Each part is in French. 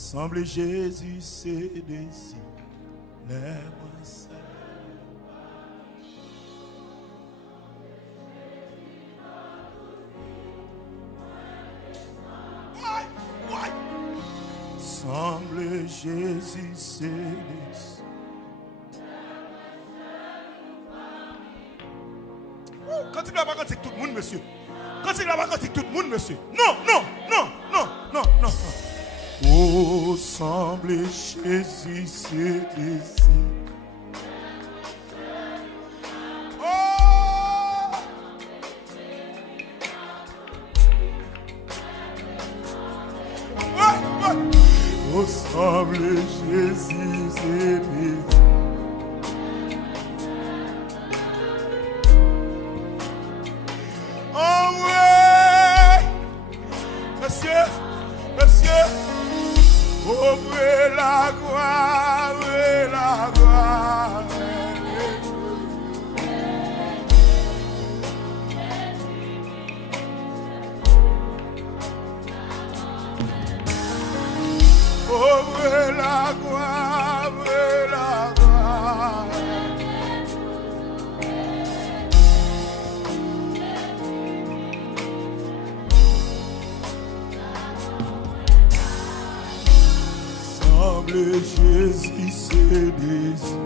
Semble Jésus se désir, lève-moi seul. Semble Jésus se désir. Continue à pas cantiquer tout le monde, monsieur. Continue à pas cantiquer tout le monde, monsieur. Non, non, non, non, non, non. Oh, semble Jésus se désir. Oh, ouais, ouais. Oh, semble Jésus se désir. Oh, ouais. Monsieur, monsieur. Ouvrez la gloire, ouvrez la gloire. Ouvrez la gloire, ouvrez la gloire. Semble Jésus se désir,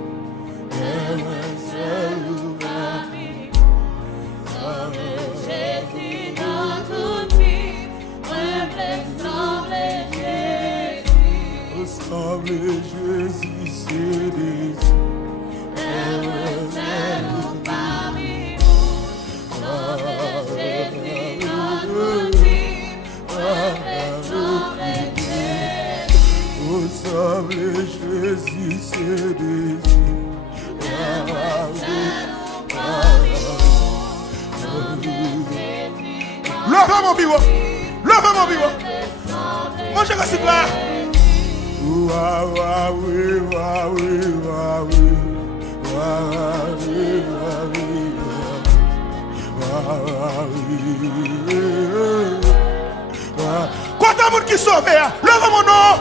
Jésus dans toute vie, semble Jésus. Semble Jésus se désir, parmi nous, semble Jésus dans toute vie, semble Jésus. oh, semble Jésus se désir. Levez mon bureau, levez mon bureau. Mangez la cigare. Waouh, waouh, waouh, waouh, waouh. Quand t'as monde qui sauve, levez mon nom.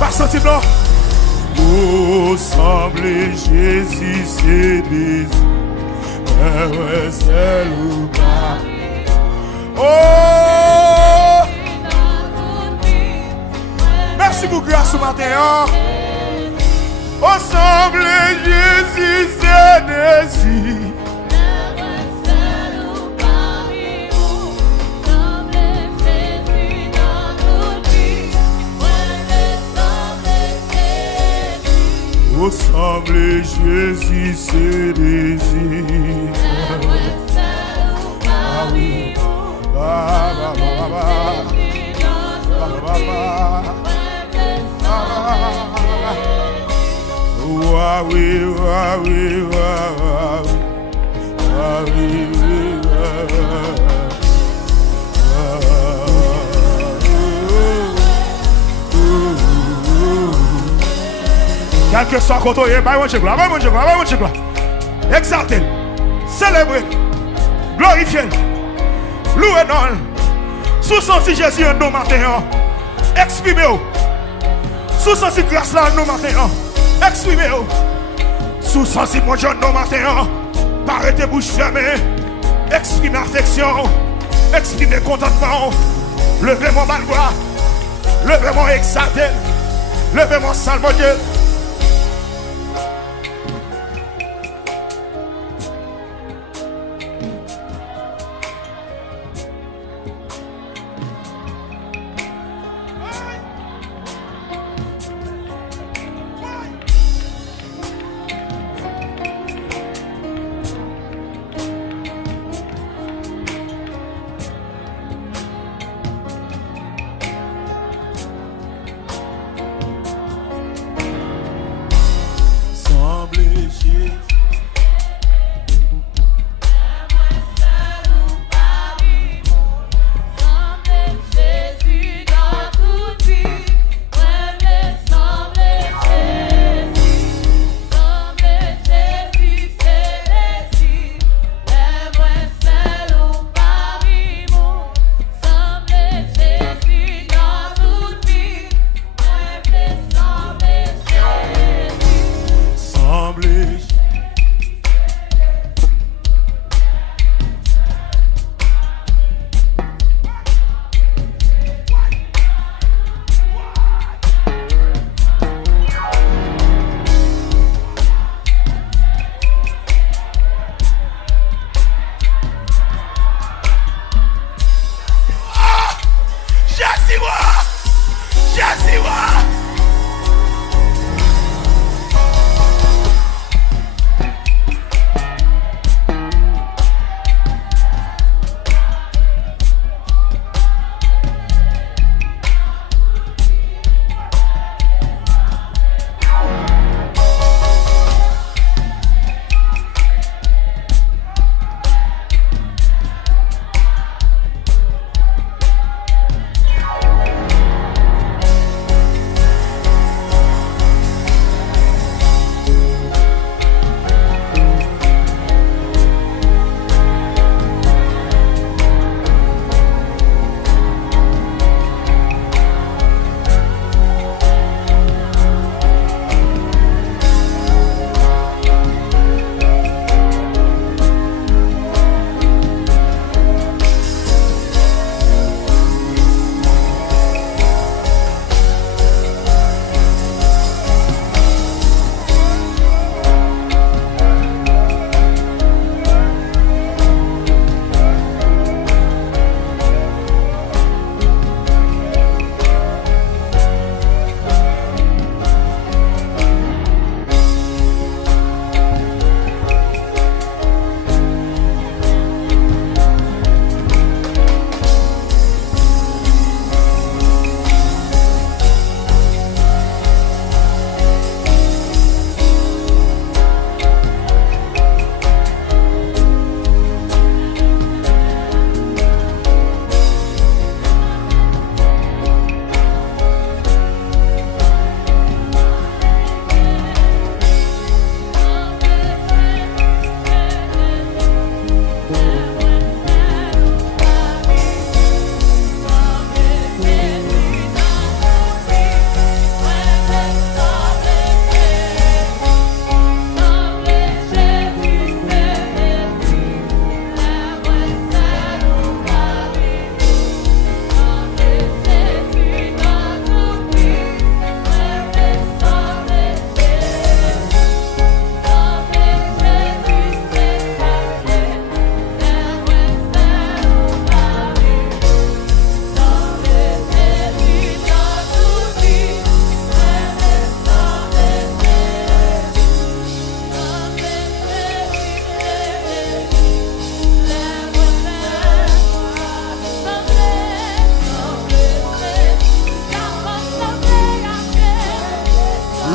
Pas senti non. Oh, semble Jésus se désir. C'est le pas. Oh, merci pour grâce ce matin. Oh, semble Jésus se désir. Oh, semble Jésus se désir. Ah oui. Ah, Quel que soit côté, exaltez, célébrez, glorifiez, louez non. Sous senti Jésus un nom matin, exprimez-vous. Sous senti grâce là un nom matin, exprimez-vous. Sous senti mon jeune nom matin, parlez bouche fermée, exprimez affection, exprimez contentement, levez mon bas de gloire, levez mon exalté, levez mon salve Dieu.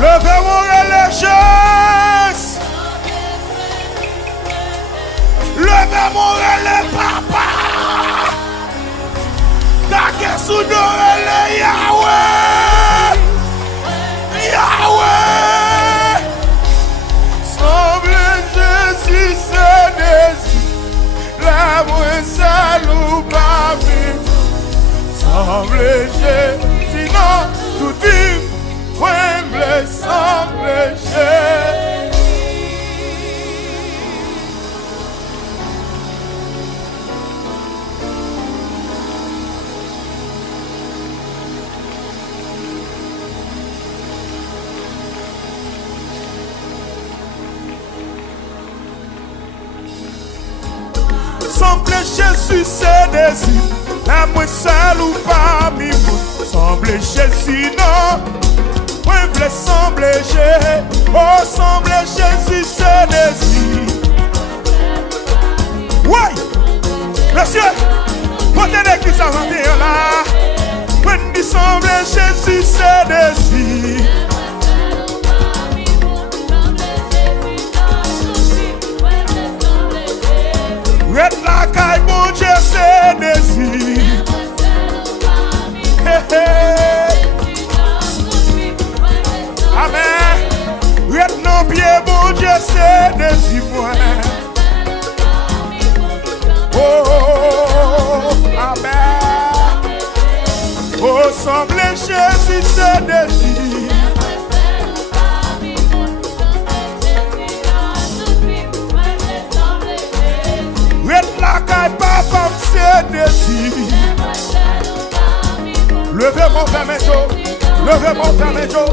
Levez-vous et léger. sous le Yahweh. Yahweh. Semble Jésus se décide. La moins salou parmi. Semble Jésus non tout dit. Semble, semble Jésus. Semble Jésus se désir, la moi seul ou parmi vous. Semble Jésus non, moi voulais semble Jésus. Oh, semble Jésus se désir. Oui, monsieur, portez l'église avant de là. Quand il semble Jésus se désir. Red la caille, mon Dieu, c'est désir. Amen. Red non pied, mon Dieu, c'est désir. Oh, amen. Oh, semble Jésus, c'est désir. La caille papa c'est désir. Levez mon fermejo, levez mon fermejo.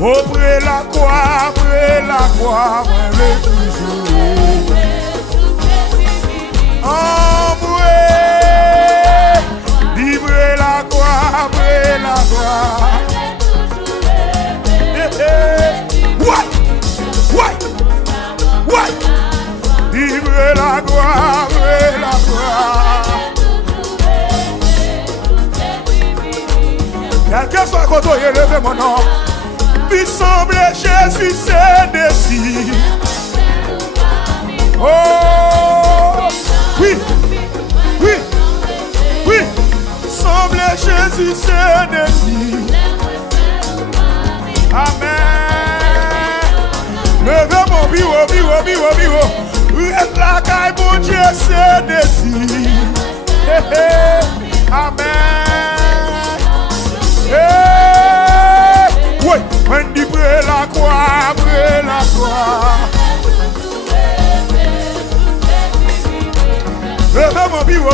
Auprès la croix, moi le toujours. Embroué, libre la croix, après la croix. Ouais. Vibre la gloire, la gloire. Quelqu'un soit content, levez mon nom. Il semble Jésus c'est désir. Oh, oui. Semble Jésus c'est désir. Amen. Levez mon biwo. La caille, mon Dieu, c'est désir. Amen. Oui, on dit brûle la croix, Levez mon biwo.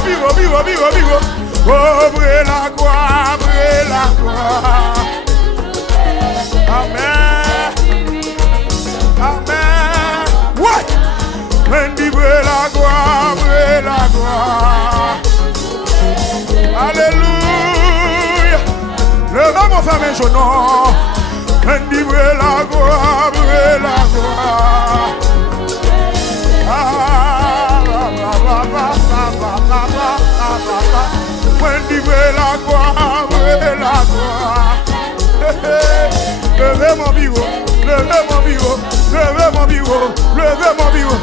Oh, brûle la croix, Amen. Ouais. Vendi la gloire. Alléluia. Levez mon femme et jeune. Vendi la gloire. Vendi la gloire. Levez mon bureau.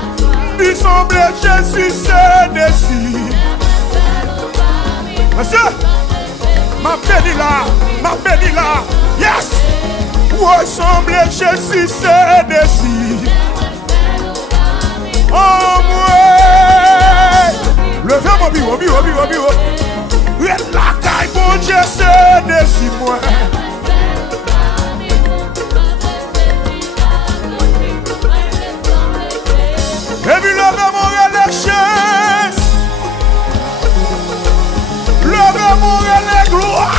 Il semble Jésus se décide. Monsieur, ma béni là. Yes. Où semble Jésus se décide. Oh moi. Levez mon bureau. La caille, mon Dieu, se décide moi. Et puis levez mon élection. Levez mon gloire.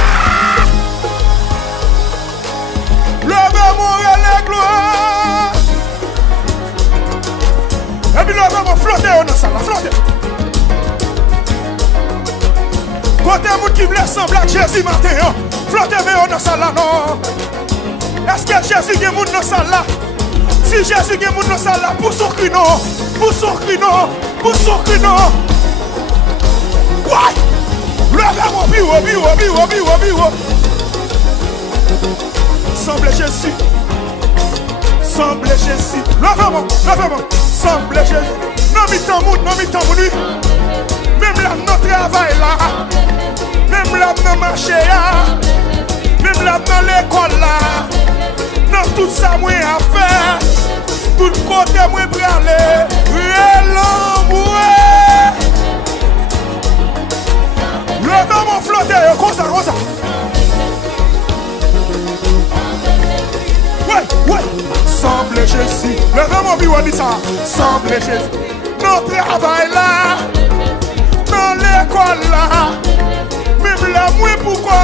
Levez mon gloire. Et puis levez mon flotter dans ça, flotter. Côté monde qui voulait sembler à Jésus matin, flotter dans ça là non. Est-ce que Jésus est monde dans ça là? Si Jésus est monde dans ça là, pour son cri non. Ouais. Levez mon bureau. Semble Jésus. Levez mon. Semble Jésus. Non mi temps lui. Même là dans travail là. Même là dans marché là. Même là dans l'école là. Dans tout ça moi à faire. Tout côté moi pour aller. Le vent mon flotter comme ça, comme ça. Ouais. Semble Jésus. Le vent mon bureau dit ça. Semble Jésus. Dans le travail là. Dans l'école là. Même là, moi pourquoi?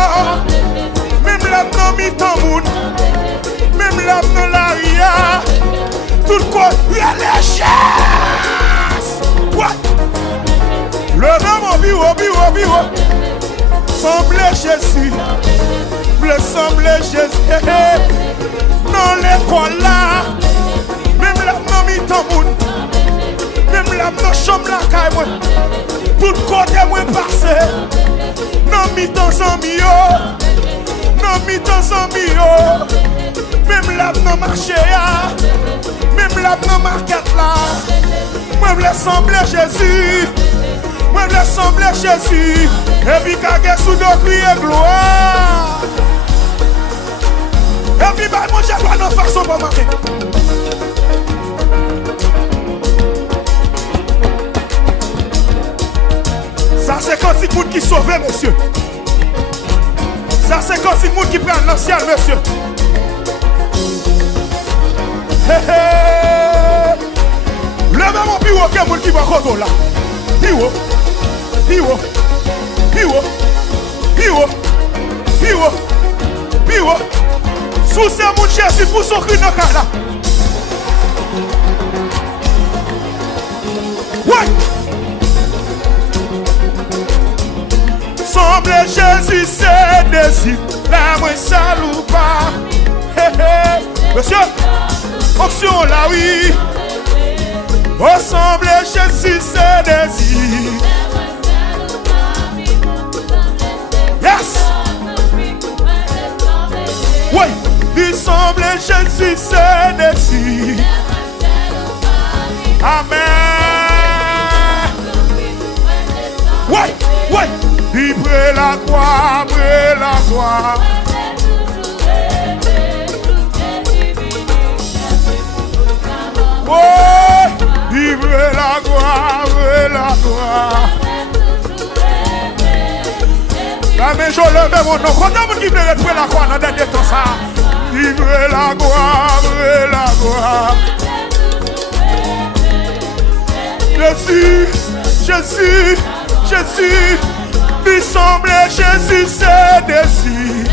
Même là, dans mi-temps, même là, dans l'arrière. Tout le corps, il y a les chasses. Ouais. Le vent mon bureau. Semble Jésus. Semble Jésus. Dans l'école là. Même là, dans mi-temps, même là, dans la chambre là, tout côté moi passé. Non mi-temps sans bio. Non mi-temps sans bio. Même là, dans marché là. Même là, dans market là. Moi, je sembler Jésus. Moi, je sembler Jésus. Et puis, quand je sous de crier gloire. Et puis, bah, moi, j'ai pas de façon pour marquer. Ça, c'est quand c'est le monde qui sauve, monsieur. Ça, c'est quand c'est le monde qui prend l'ancien, monsieur. Levez mon bureau, quel monde qui va contre là. Bureau. Sous ces mon Jésus pour son cri dans le cas là. Ouais. Semble Jésus c'est désir. La moi salue pas. Monsieur, option là oui. Ressemble Jésus c'est désir. Yes. Oui, il semble Jésus c'est désir. Amen. Oui. Vibre la croix, Oh, vibre la gloire. La main je lève mon nom. Quand on qui veut retrouver la croix dans le dernier temps ça. Vibre la gloire. Jésus. Il semble Jésus c'est désir.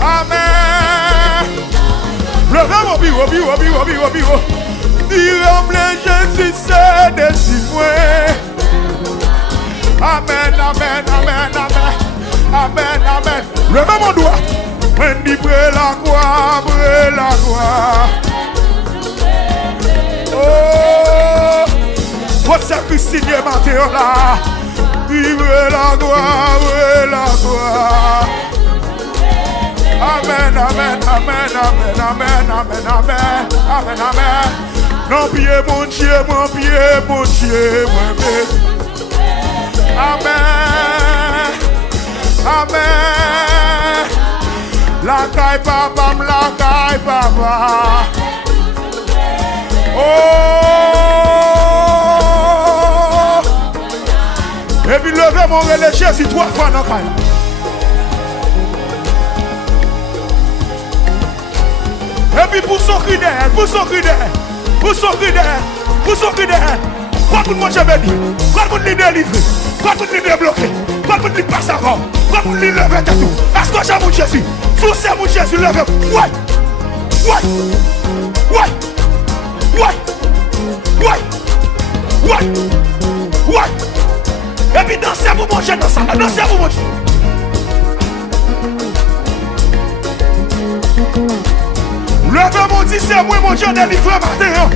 Amen. Levez mon bureau. Il semble Jésus c'est désir. Amen. Levez mon doigt. On dit brûle la croix. Oh, votre sacrifice matin là. Vive la gloire. Amen. Non pied mon Dieu, Amen. La caille papa. Oh. Et puis levez mon relais Jésus 3 fois dans la caille. Et puis pour son cri d'air. Quoi pour moi j'avais dit? Quoi pour lui délivrer? Quoi pour lui débloquer? Quoi pour lui passer avant? Quoi pour lui lever tout? Est-ce que j'ai mon Jésus? Sous c'est mon Jésus levé. Ouais. Et puis dansez pour manger dans ça. Dansez pour manger. Levez mon Dieu, c'est moi mon Dieu délivré matin.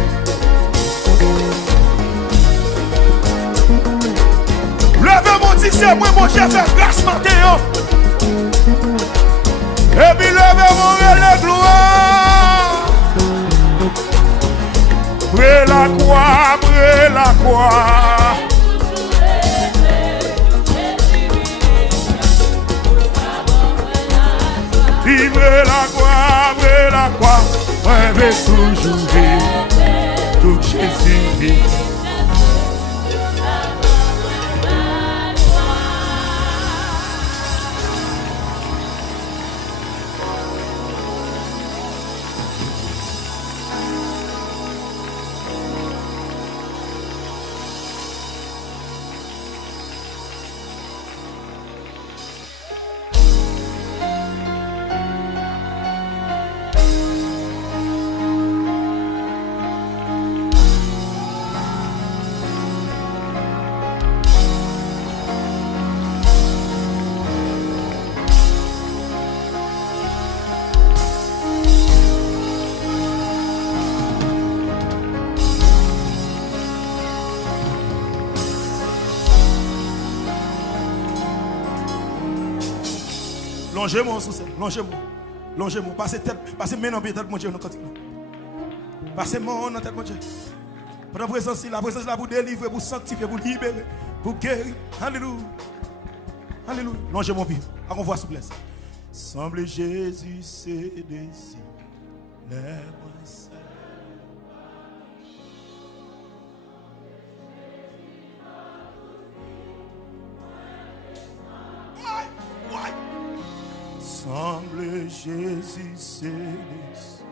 Levez mon Dieu, c'est moi mon Dieu fait grâce matin. Et puis levez mon relais gloire. Brûle la croix. Vivre la croix, moi vais toujours vivre, tout Jésus vit. Longez-moi sous scène, longez-moi, passez main dans la tête mon Dieu, passez main dans la tête mon Dieu. Pour la présence là pour délivrer, pour sanctifier, pour libérer, pour guérir. Alléluia. Alléluia. Longez mon vie, à qu'on voit souplesse. Semble Jésus se décide. Semble Jésus se décide.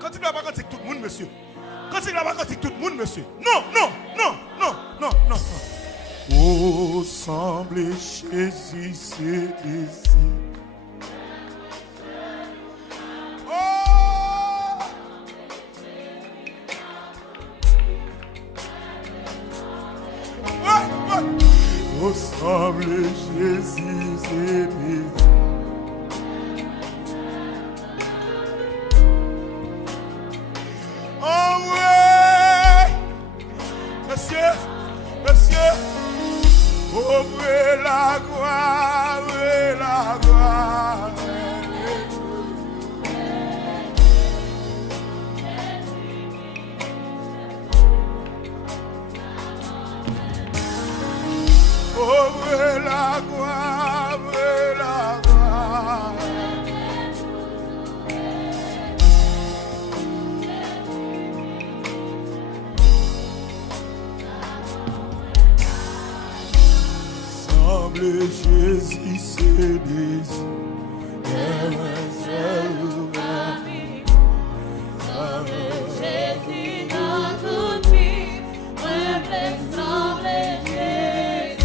Quand il va pas cantique tout le monde, monsieur. Quand il va pas cantique tout le monde, monsieur. Non, non, non, non, non, non, non. Oh, semble Jésus se décide. Semble Jésus se décide. Oh ouais, monsieur, ouvrez la gloire, ouvrez la gloire. Ouvrez la gloire, ouvrez la gloire. Semble Jésus se décide. Jésus dans toute vie, me fait sembler Jésus.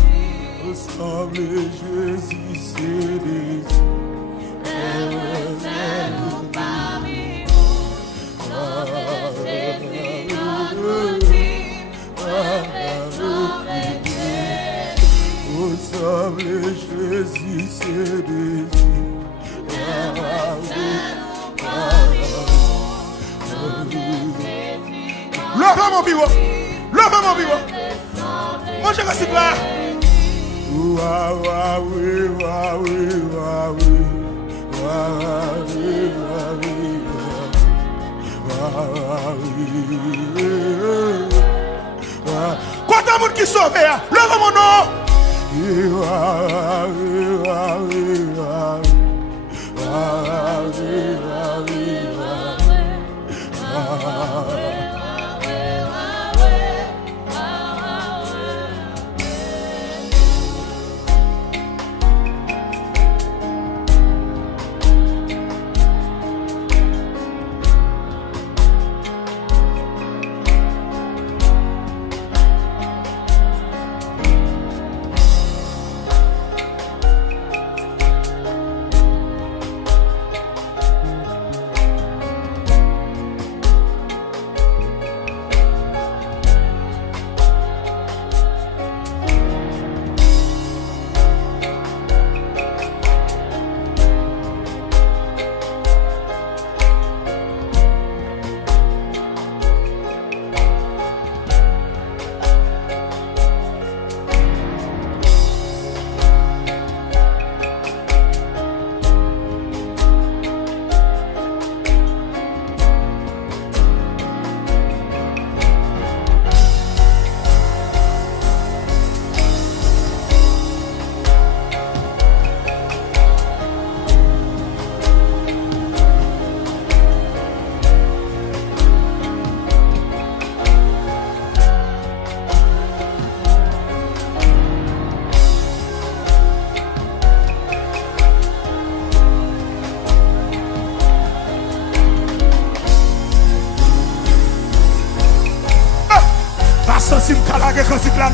Semble Jésus se décide. Nous parmi vous, semble Jésus dans toute vie, me fait sembler Jésus. Semble Jésus se décide. Levez mon bureau. Levez mon bureau. Moi je reste là. Quand t'as monde qui sauve, levez mon nom.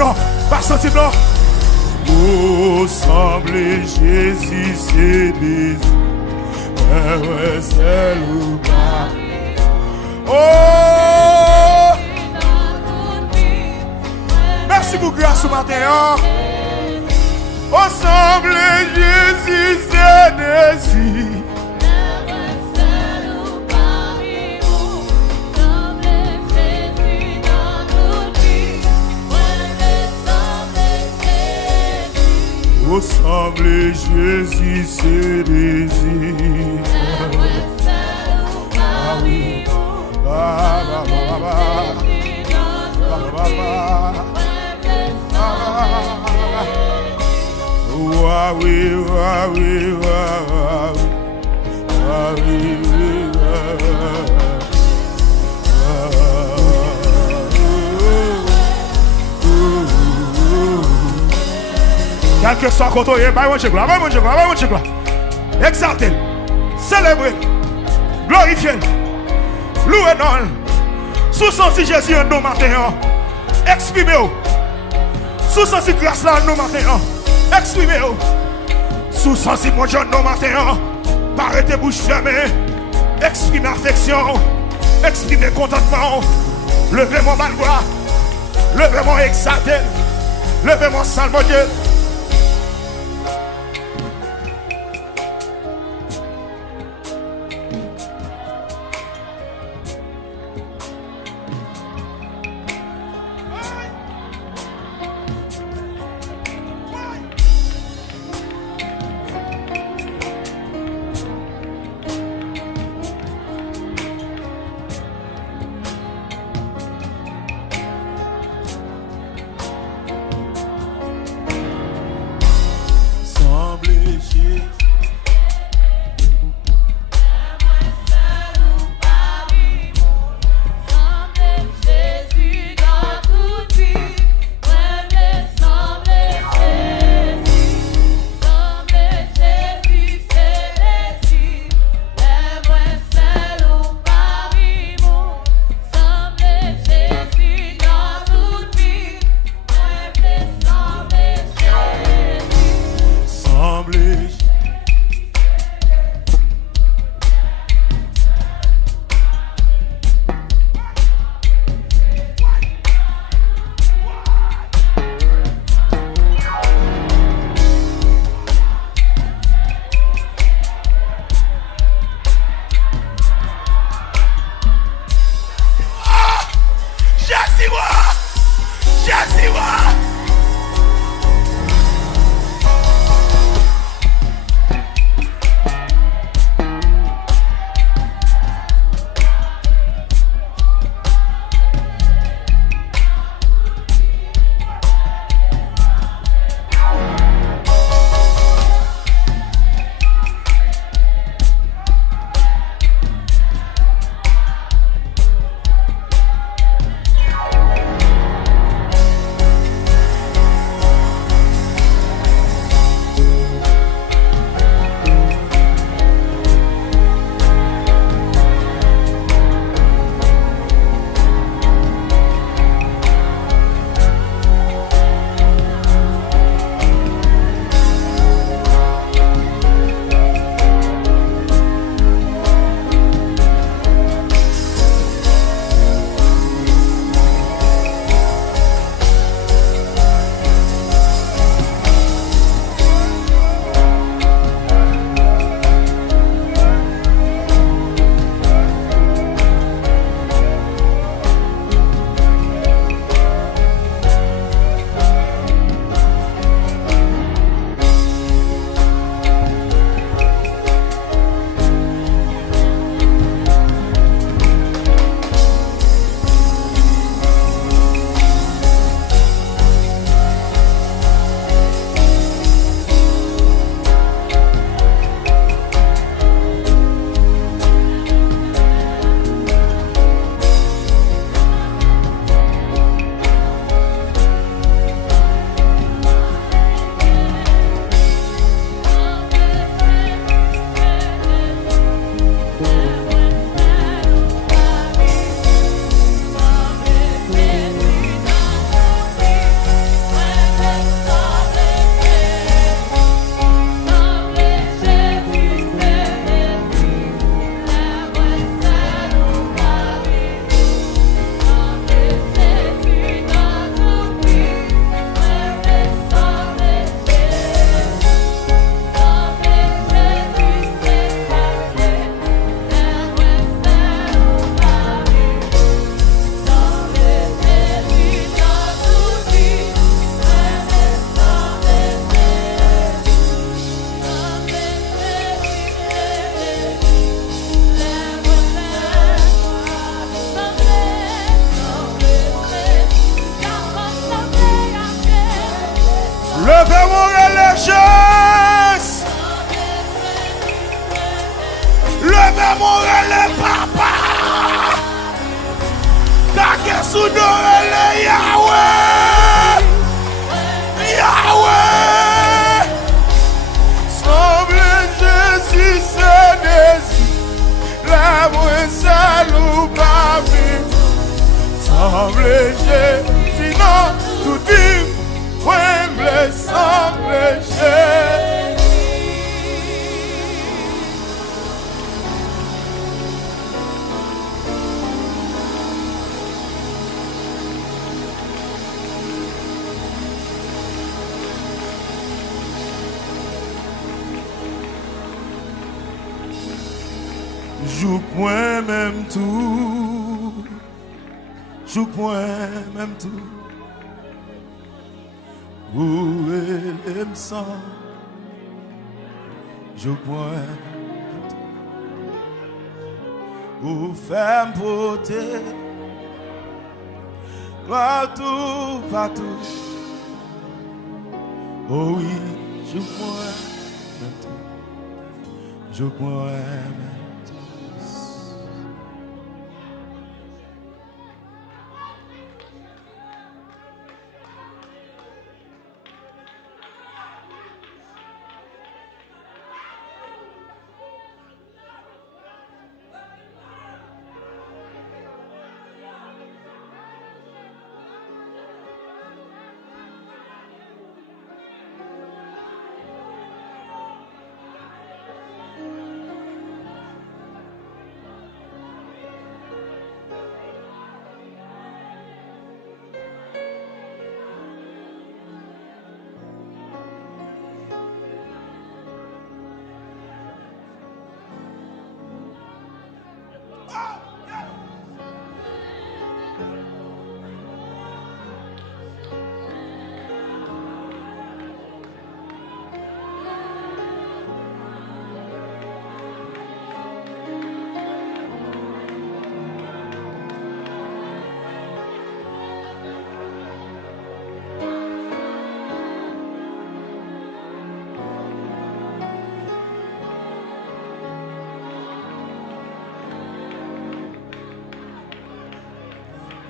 non. Pas senti non. Ressembler Jésus, c'est des. Ouais, c'est le pas. Oh! Merci pour grâce ce matin. Ressembler Jésus, c'est des. Ressembler Jésus, c'est désir. Ah oui. Ah oui, ah oui, ah oui, quel que soit quand on est, bah, exaltez, célébrez, glorifiez, louez non. Sous senti Jésus en nous matin, exprimez-vous. Sous senti grâce là en nous matin, exprimez-vous. Sous senti mon Dieu en nous matin, parlez bouche fermée, exprimez affection, exprimez contentement, levez mon malvoie, levez mon exalté, levez mon salve Dieu. Joue point même tout. Joue point même tout. Où est le sang? Joue point même tout. Où femme porter. Partout, partout. Oh oui, joue point même tout. Joue point même tout.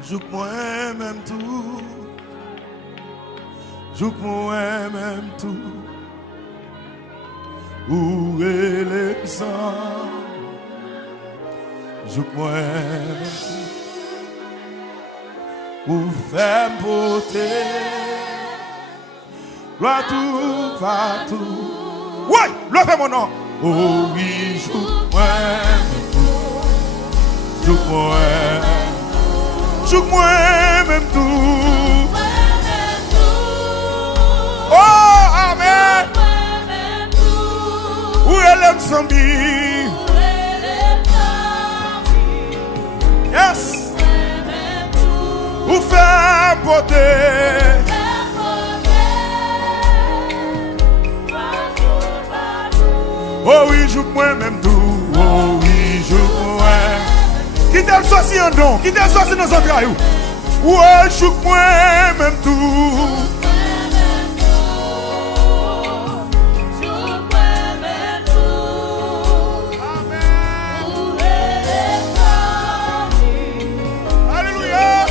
Joue point même tout. Joue point même tout. Où est l'exemple? Joue point même tout. Où faire beauté. Gloire tout partout. Ouais, levez mon nom. Oh oui, joue point même tout. Joue point. Joue moi même tout. Oh, amen. Où est l'homme sans vie? Yes. Où faire porter? Oh oui, joue moi même tout. Oh oui, joue moi. Qui t'a sorti un don? Qui t'a sorti dans un entrailles? Ouais, joue moi même tout. Alléluia.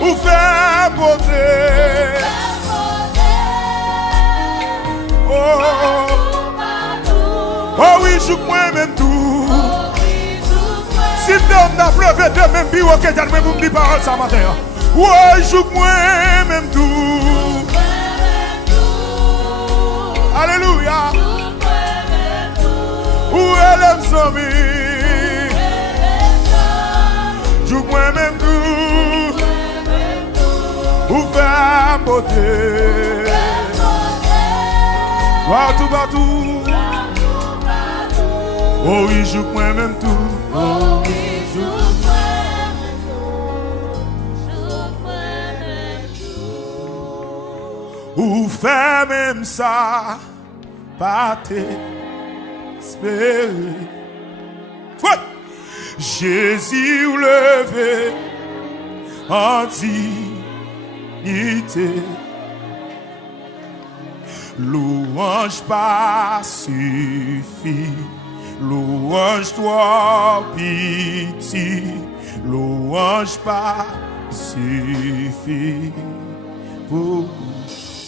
Où faire porter? Oh oui, joue moi même tout. Si l'homme n'a pleuvé de même bio que t'as même dit parole ça matin. Ouais, joue moi même tout. Alléluia. Où est l'homme sans vie? Joue moi même tout. Où faire beauté? Partout, partout. Oh oui, joue moi même tout. Oh oui, joue moi même tout. Ou fait même ça, pas t'espérer. Jésus ou levé en dignité. Louange pas suffit. Louange toi pitié, louange pas suffit pour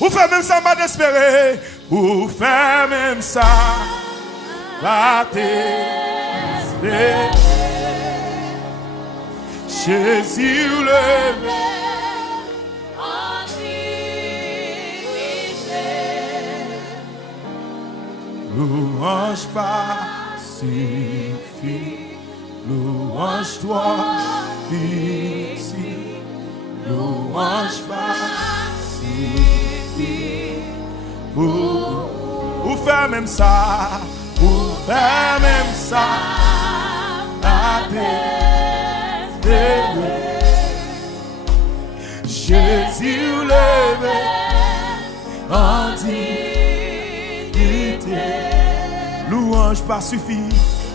ou faire même ça, pas d'espérer, ou faire même ça, pas t'espérer. Jésus le louange pas suffit, louange toi ici, louange pas suffit pour faire même ça, pour fais même ça, à t'espérer. Jésus levé en dignité. Louange pas suffit,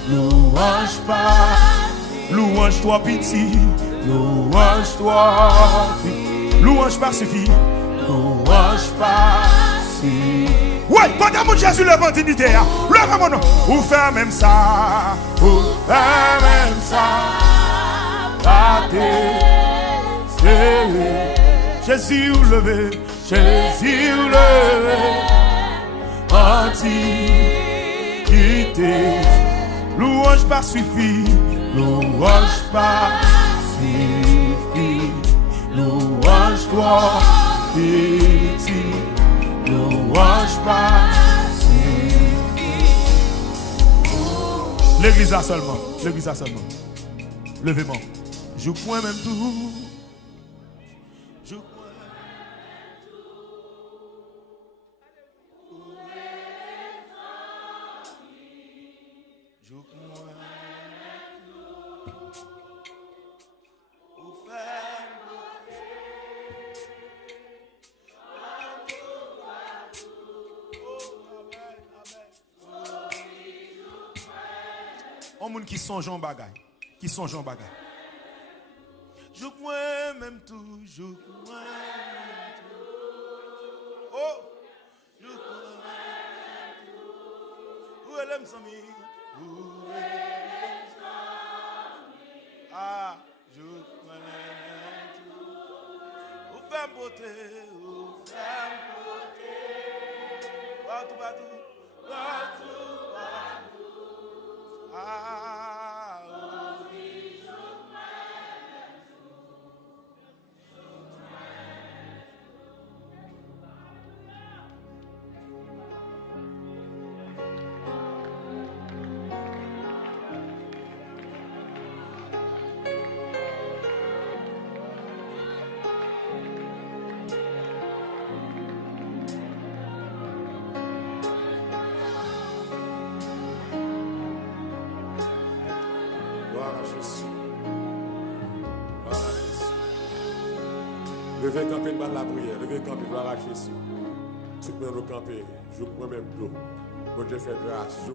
louange pas, louange toi pitié, louange toi pitié, louange pas suffit, louange pas suffit. Ouais, pendant mon Jésus lève en dignité, lève mon nom, ou faire même ça, ou faire même ça, à t'espérer. Jésus levé, Jésus levé, en dignité. Louange pas suffit, louange pas suffit, louange toi pitié, louange pas suffit. L'église a seulement, l'église a seulement. Levez-moi, je point même tout. Je point. On moun qui songe en bagaille, qui songe en bagaille. Je crois même tout, je crois même tout. Oh, je crois même tout. Où est l'homme sans mi? Où est l'homme sans mi? Ah, je crois même tout. Où fait beauté, où fait beauté. Partout, partout, partout, partout. Ah, oh, oui, je Levez camper devant la prière, levez camper, gloire à Jésus. Tout le monde camper, je prends même d'eau. Bon Dieu fait grâce.